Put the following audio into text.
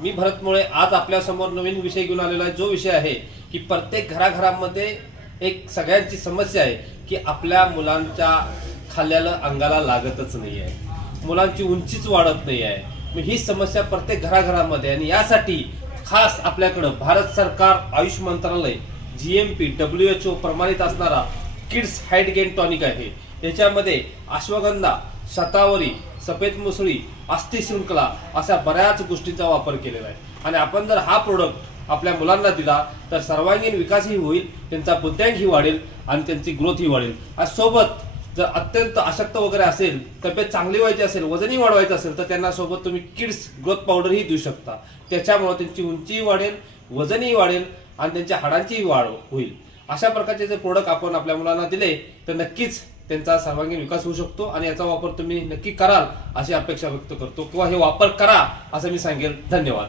मी भरत मुळे आज आपल्या समोर नवीन विषय घेऊन आलेला आहे, जो विषय आहे की प्रत्येक घराघरामध्ये एक सगळ्यांची समस्या आहे की आपल्या मुलांच्या खाल्ल्याला अंगाला लागतच नाही आहे, मुलांची उंचीच वाढत नाही आहे। मग ही समस्या प्रत्येक घराघरामध्ये, आणि यासाठी खास आपल्याकडं भारत सरकार आयुष मंत्रालय GMP WHO प्रमाणित असणारा किड्स हाईट गेन टॉनिक आहे। याच्यामध्ये अश्वगंधा, शतावरी, सफेद मुसळी, अस्थि शृंखला अशा बऱ्याच गोष्टींचा वापर केलेला आहे। आणि आपण जर हा प्रोडक्ट आपल्या मुलांना दिला तर सर्वांगीण विकासही होईल, त्यांचा बुद्ध्यांकही वाढेल आणि त्यांची ग्रोथही वाढेल। आणि सोबत जर अत्यंत अशक्त वगैरे असेल, तब्येत चांगली व्हायची असेल, वजनही वाढवायचं असेल तर त्यांना सोबत तुम्ही किड्स ग्रोथ पावडरही देऊ शकता। त्याच्यामुळे त्यांची उंचीही वाढेल, वजनही वाढेल आणि त्यांच्या हाडांचीही वाढ होईल। अशा प्रकारचे जर प्रोडक्ट आपण आपल्या मुलांना दिले तर नक्कीच त्यांचा सर्वांगीण विकास होऊ शकतो आणि याचा वापर तुम्ही नक्की कराल अशी अपेक्षा व्यक्त करतो, किंवा हे वापर करा असं मी सांगेल। धन्यवाद।